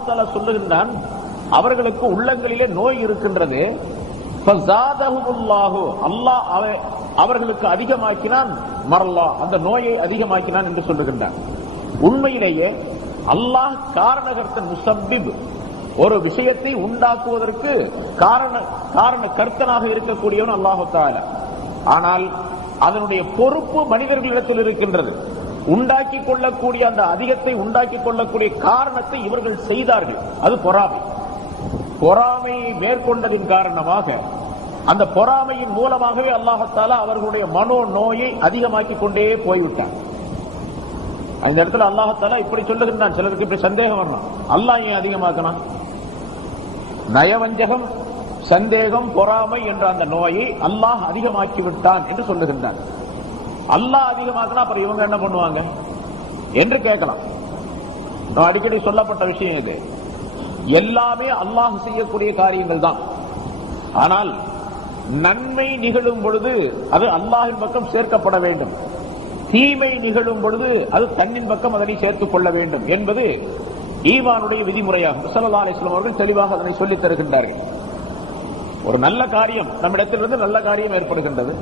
சொல்லுகின்றான் அவர்களுக்கு உள்ளங்களிலே நோய் இருக்கின்றது. அல்லாஹ் அவர்களுக்கு அதிகமாக்கினான் மரல்லா. அந்த நோயை அதிகமாக்கினான் என்று சொல்லுகின்றான். உண்மையிலேயே அல்லாஹ் காரணகர்த்தன் முசப்பிப். ஒரு விஷயத்தை உண்டாக்குவதற்கு காரண காரண கர்த்தனாக இருக்கக்கூடியவன் அல்லாஹு தாலா ஆனால் அதனுடைய பொறுப்பு மனிதர்களிடத்தில் இருக்கின்றது. உண்டாக்கி கொள்ளக்கூடிய அந்த அதிகத்தை உண்டாக்கி கொள்ளக்கூடிய காரணத்தை இவர்கள் செய்தார்கள். அது பொறாமை. பொறாமையை மேற்கொண்டதின் காரணமாக அந்த பொறாமையின் மூலமாகவே அல்லாஹத்தாலா அவர்களுடைய மனோ நோயை அதிகமாக்கி கொண்டே போய்விட்டார். அந்த இடத்துல அல்லாஹத்தாலா இப்படி சொல்லுகின்றான். சிலருக்கு இப்படி சந்தேகம் வரணும் அல்லாஹ் ஏன் அதிகமாக்கணும் நயவஞ்சகம் சந்தேகம் பொறாமை என்ற அந்த நோயை அல்லாஹ் அதிகமாக்கி விட்டான் என்று சொல்லுகின்றான். அல்லாஹ் அதிகமாக்குனா அப்புறம் இவங்க என்ன பண்ணுவாங்க? என்று கேட்கலாம். நான் அடிக்கடி சொல்லப்பட்ட விஷயம் இது. எல்லாமே அல்லாஹ் செய்யக்கூடிய காரியங்கள் தான். ஆனால் நன்மை நிகழும் பொழுது அது அல்லாஹின் பக்கம் சேர்க்கப்பட வேண்டும். தீமை நிகழும் பொழுது அது தன்னின் பக்கம் அதனை சேர்த்துக் கொள்ள வேண்டும் என்பது ஈவானுடைய விதிமுறையாகும். சல்லா அலிஸ்லாம் அவர்கள் தெளிவாக அதனை சொல்லித் தருகின்றார்கள். ஒரு நல்ல காரியம் நம்மிடத்திலிருந்து நல்ல காரியம் ஏற்படுகின்றது.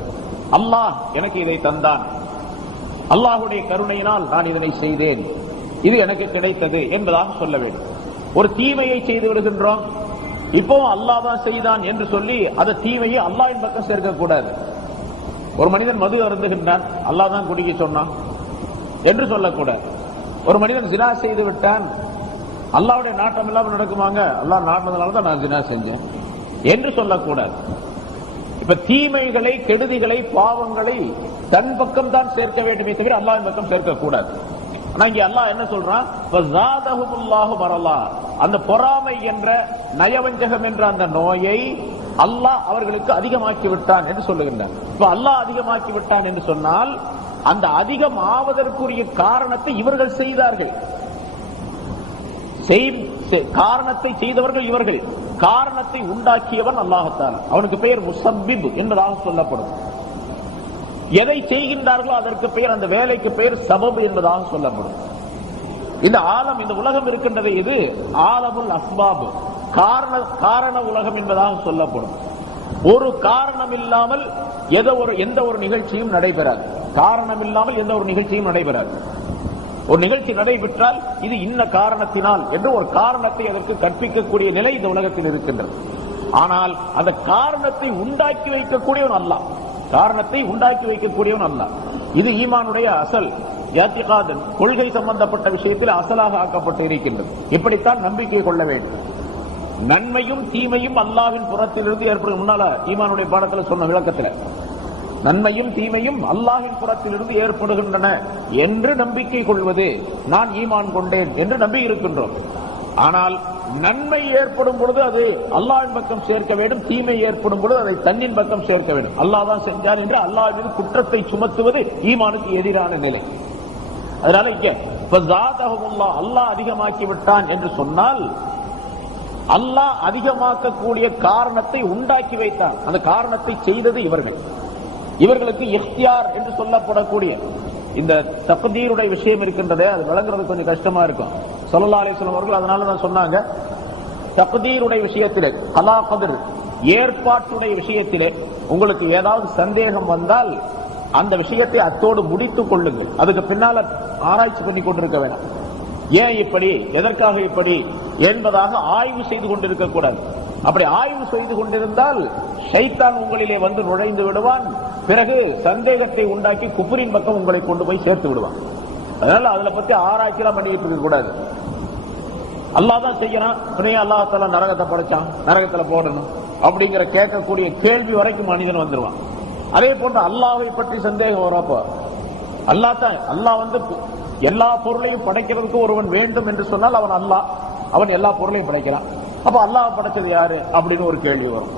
அல்லாஹ் எனக்கு இதை தந்தான். அல்லாஹுடைய கருணையினால் நான் இதனை செய்தேன். இது எனக்கு கிடைத்தது என்பதாக சொல்ல வேண்டும். ஒரு தீமையை செய்து விடுகின்றோம். இப்போ அல்லாஹ் தான் செய்தான் என்று சொல்லி அந்த தீமையை அல்லாஹின் பக்கம் சேர்க்கக்கூடாது. ஒரு மனிதன் மது அருந்துகின்றான். அல்லாஹ் தான் குடிக்க சொன்னான் என்று சொல்லக்கூடாது. ஒரு மனிதன் ஜினா செய்து விட்டான். அல்லாவுடைய நாட்டம் இல்லாமல் நடக்குமாங்க? அல்லாஹ் நாட்டினதுனால தான் நான் ஜினா செஞ்சேன் என்று சொல்லக்கூடாது. இப்ப தீமைகளை கெடுதிகளை பாவங்களை தன் பக்கம் தான் சேர்க்க வேண்டுமே தவிர அல்லாஹ்வின் பக்கம் சேர்க்க கூடாது. ஆனா இங்க அல்லாஹ் என்ன சொல்றான்? "வஸாதஹுமுல்லாஹு மரலா." அந்த பொறாமை என்ற நயவஞ்சகம் என்ற அந்த நோயை அல்லாஹ் அவர்களுக்கு அதிகமாக்கி விட்டான் என்று சொல்லுகின்றார். இப்ப அல்லாஹ் அதிகமாக்கி விட்டான் என்று சொன்னால் அந்த அதிகம் ஆவதற்குரிய காரணத்தை இவர்கள் செய்தார்கள். செய்- காரணத்தை செய்தவர்கள் இவர்கள் காரணத்தை உண்டாக்கியவன் அல்லாஹத்தான் அவனுக்கு பெயர் முசப்பிப் என்பதாக சொல்லப்படும். எதை செய்கின்றார்களோ அதற்கு பெயர் அந்த வேலைக்கு பெயர் சபபு என்பதாக சொல்லப்படும். இந்த ஆலம் இந்த உலகம் இருக்கின்றது இது ஆலமுல் அஸ்பாபு. காரண காரண உலகம் என்பதாக சொல்லப்படும். ஒரு காரணம் இல்லாமல் ஒரு எந்த ஒரு நிகழ்ச்சியும் நடைபெறாது. காரணம் இல்லாமல் எந்த ஒரு நிகழ்ச்சியும் நடைபெறாது. ஒரு நிகழ்ச்சி நடைபெற்றால் இது இன்ன காரணத்தினால் என்று ஒரு காரணத்தை அதற்கு கற்பிக்கக்கூடிய நிலை இந்த உலகத்தில் இருக்கின்றது. ஆனால் அந்த காரணத்தை உண்டாக்கி வைக்கக்கூடியவன் அல்ல காரணத்தை உண்டாக்கி வைக்கக்கூடியவன் அல்ல இது ஈமானுடைய அசல். யாத்திகாதன் கொள்கை சம்பந்தப்பட்ட விஷயத்தில் அசலாக ஆக்கப்பட்டு இருக்கின்றது. இப்படித்தான் நம்பிக்கை கொள்ள வேண்டும். நன்மையும் தீமையும் அல்லாவின் புறத்திலிருந்து ஏற்படும். முன்னால ஈமானுடைய பாடத்துல சொன்ன விளக்கத்துல நன்மையும் தீமையும் அல்லாஹின் புறத்திலிருந்து ஏற்படுகின்றன என்று நம்பிக்கை கொள்வது நான் ஈமான் கொண்டேன் என்று நம்பி இருக்கின்றோம். ஆனால் நன்மை ஏற்படும் பொழுது அது அல்லாவின் பக்கம் சேர்க்க வேண்டும் தீமை ஏற்படும் பொழுது அதை தன்னின் பக்கம் சேர்க்க வேண்டும். அல்லாஹ் தான் செஞ்சார் என்று அல்லாஹ் மீது குற்றத்தை சுமத்துவது ஈமானுக்கு எதிரான நிலை. அதனால இங்க ஃபஸாதஹுமுல்லாஹ் அல்லாஹ் அதிகமாக்கி விட்டான் என்று சொன்னால் அல்லாஹ் அதிகமாக்கக்கூடிய காரணத்தை உண்டாக்கி வைத்தான். அந்த காரணத்தை செய்தது இவர்கள். இவர்களுக்கு இஃப்தியார் என்று சொல்லப்படக்கூடிய இந்த தக்தீருடைய விஷயம் இருக்கின்றதே அது விளங்குறது கொஞ்சம் கஷ்டமா இருக்கும். சொல்லலா அலைஹி அவர்கள் அதனால தான் சொன்னாங்க தக்தீருடைய விஷயத்திலே கலா கதிர் ஏற்பாட்டுடைய விஷயத்திலே உங்களுக்கு ஏதாவது சந்தேகம் வந்தால் அந்த விஷயத்தை அத்தோடு முடித்துக் கொள்ளுங்கள். அதுக்கு பின்னால ஆராய்ச்சி பண்ணி கொண்டிருக்க வேண்டாம் ஏன் இப்படி எதற்காக இப்படி என்பதாக ஆய்வு செய்து கொண்டிருக்க கூடாது. அப்படி ஆய்வு செய்து கொண்டிருந்தால் ஷைத்தான் உங்களிலே வந்து நுழைந்து விடுவான். பிறகு சந்தேகத்தை உண்டாக்கி குப்புரின் பக்கம் உங்களை கொண்டு போய் சேர்த்து விடுவான். அதனால அதுல பத்தி ஆராய்ச்சியெல்லாம் பண்ணிட்டு இருக்க கூடாது. அல்லாஹ் தான் செய்யறான். துணையா அல்லாஹால நரகத்தை படைச்சான். நரகத்துல போடணும். அப்படிங்கிற கேட்கக்கூடிய கேள்வி வரைக்கும் மனிதன் வந்துருவான். அதே போன்று அல்லாவை பற்றி சந்தேகம் வரப்போ. அல்லாஹ் தான் அல்லாஹ் வந்து எல்லா பொருளையும் படைக்கிறதுக்கு ஒருவன் வேண்டும் என்று சொன்னால் அவன் அல்லாஹ் அவன் எல்லா பொருளையும் படைக்கிறான். அப்ப அல்லாஹ் படைச்சது யாரு? அப்படின்னு ஒரு கேள்வி வரும்.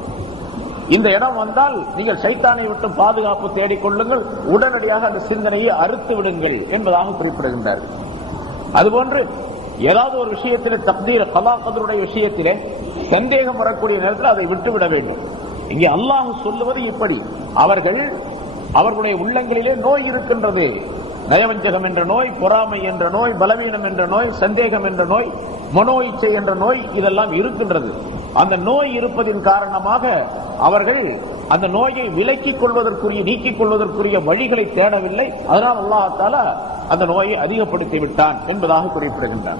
இந்த இடம் வந்தால் நீங்கள் சைத்தானை விட்டு பாதுகாப்பு தேடிக்கொள்ளுங்கள் உடனடியாக அந்த சிந்தனையை அறுத்து விடுங்கள் என்பதாக குறிப்பிடுகின்றார். அதுபோன்று ஏதாவது ஒரு விஷயத்திலே தப்தீர் கலாகதருடைய விஷயத்திலே சந்தேகம் வரக்கூடிய நேரத்தில் அதை விட்டுவிட வேண்டும். இங்கே அல்லாஹ் சொல்லுவது இப்படி. அவர்கள் அவர்களுடைய உள்ளங்களிலே நோய் இருக்கின்றது. நயவஞ்சகம் என்ற நோய் பொறாமை என்ற நோய் பலவீனம் என்ற நோய் சந்தேகம் என்ற நோய் மனோ இச்சை என்ற நோய் இதெல்லாம் இருக்கின்றது. அந்த நோய் இருப்பதின் காரணமாக அவர்கள் அந்த நோயை விலக்கிக் கொள்வதற்குரிய நீக்கிக் கொள்வதற்குரிய வழிகளை தேடவில்லை. அதனால் அல்லாஹால அந்த நோயை அதிகப்படுத்தி விட்டான் என்பதாக குறிப்பிடுகின்றான்